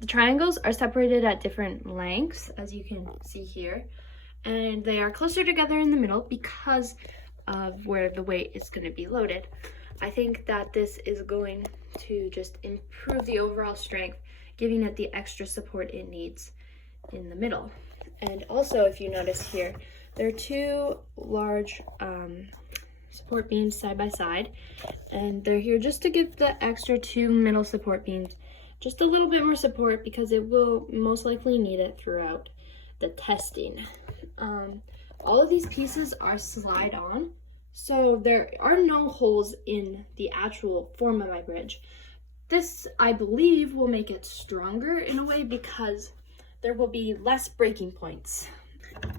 The triangles are separated at different lengths, as you can see here, and they are closer together in the middle because of where the weight is going to be loaded. I think that this is going to just improve the overall strength, giving it the extra support it needs in the middle. And also, if you notice here, there are two large support beams side by side, and they're here just to give the extra two middle support beams just a little bit more support, because it will most likely need it throughout the testing. All of these pieces are slide on, so there are no holes in the actual form of my bridge. This, I believe, will make it stronger in a way because there will be less breaking points.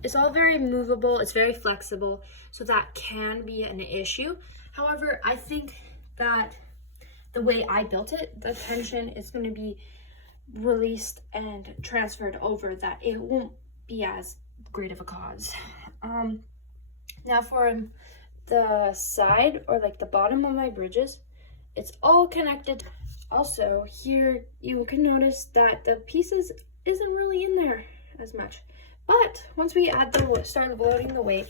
It's all very movable, it's very flexible, so that can be an issue. However, I think that the way I built it, the tension is going to be released and transferred over, that it won't be as great of a cause. Now for the side, or like the bottom of my bridges, it's all connected. Also here you can notice that the pieces isn't really in there as much, but once we start loading the weight,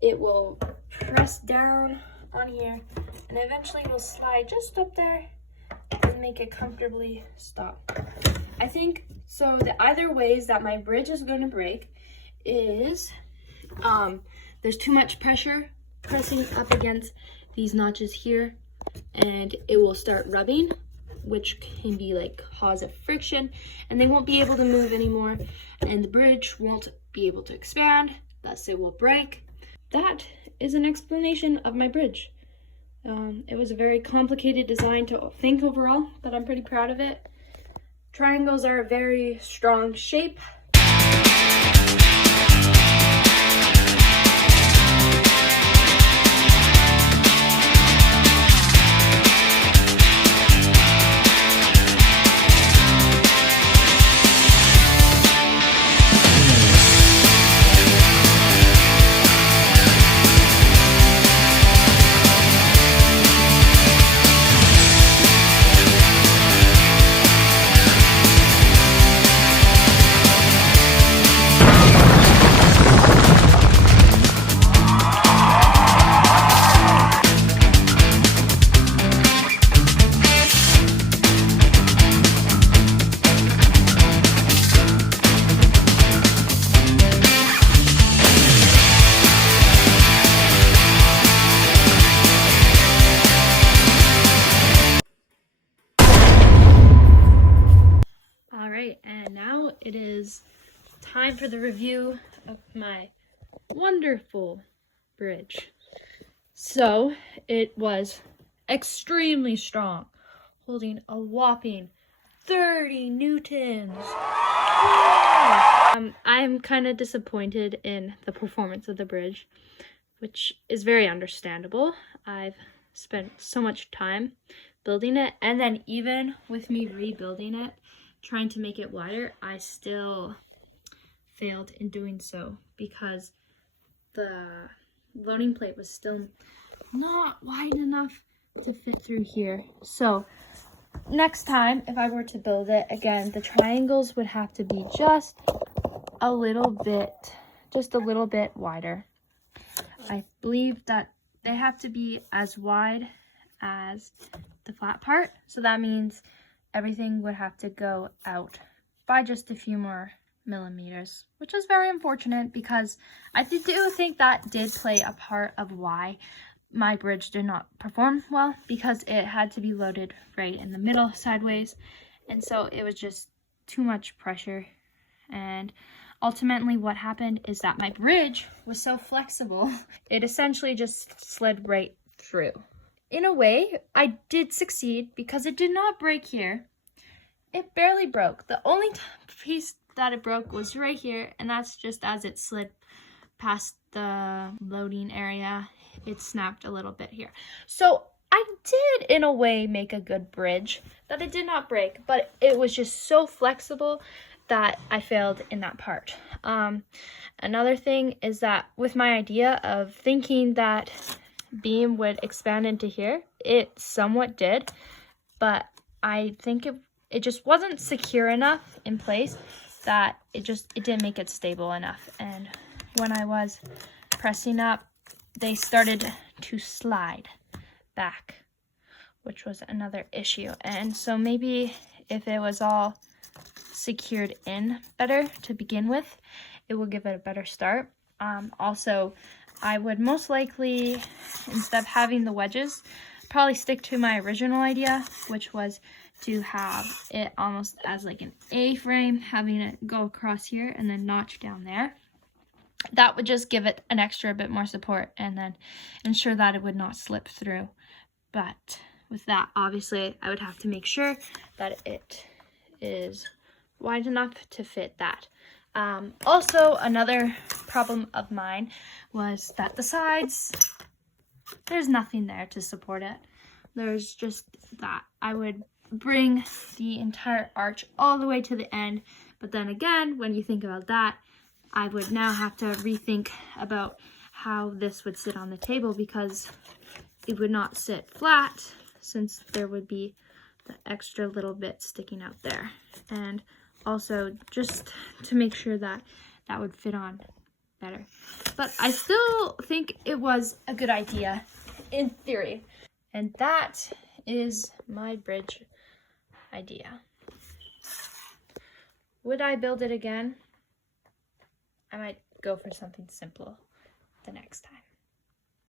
it will press down on here and eventually will slide just up there and make it comfortably stop. I think so the either ways that my bridge is going to break is there's too much pressure pressing up against these notches here, and it will start rubbing, which can be like cause of friction, and they won't be able to move anymore, and the bridge won't be able to expand, thus it will break. That is an explanation of my bridge. It was a very complicated design to think overall, but I'm pretty proud of it. Triangles are a very strong shape. And now it is time for the review of my wonderful bridge. So it was extremely strong, holding a whopping 30 newtons. I'm kind of disappointed in the performance of the bridge, which is very understandable. I've spent so much time building it, and then even with me rebuilding it, trying to make it wider, I still failed in doing so because the loading plate was still not wide enough to fit through here. So next time, if I were to build it again, the triangles would have to be just a little bit wider. I believe that they have to be as wide as the flat part, so that means everything would have to go out by just a few more millimeters, which is very unfortunate because I do think that did play a part of why my bridge did not perform well, because it had to be loaded right in the middle sideways, and so it was just too much pressure. And ultimately what happened is that my bridge was so flexible, it essentially just slid right through. In a way, I did succeed because it did not break here. It barely broke. The only piece that it broke was right here, and that's just as it slid past the loading area. It snapped a little bit here. So I did, in a way, make a good bridge, that it did not break, but it was just so flexible that I failed in that part. Another thing is that with my idea of thinking that beam would expand into here, it somewhat did, but I think it it just wasn't secure enough in place that it didn't make it stable enough. And when I was pressing up, they started to slide back, which was another issue. And so maybe if it was all secured in better to begin with, it will give it a better start. Also, I would most likely, instead of having the wedges, probably stick to my original idea, which was to have it almost as like an A-frame, having it go across here and then notch down there. That would just give it an extra bit more support and then ensure that it would not slip through. But with that, obviously, I would have to make sure that it is wide enough to fit that. Also, another problem of mine was that the sides, there's nothing there to support it. There's just that. I would bring the entire arch all the way to the end, but then again, when you think about that, I would now have to rethink about how this would sit on the table, because it would not sit flat since there would be the extra little bit sticking out there. And also just to make sure that that would fit on better. But I still think it was a good idea in theory. And that is my bridge idea. Would I build it again? I might go for something simple the next time.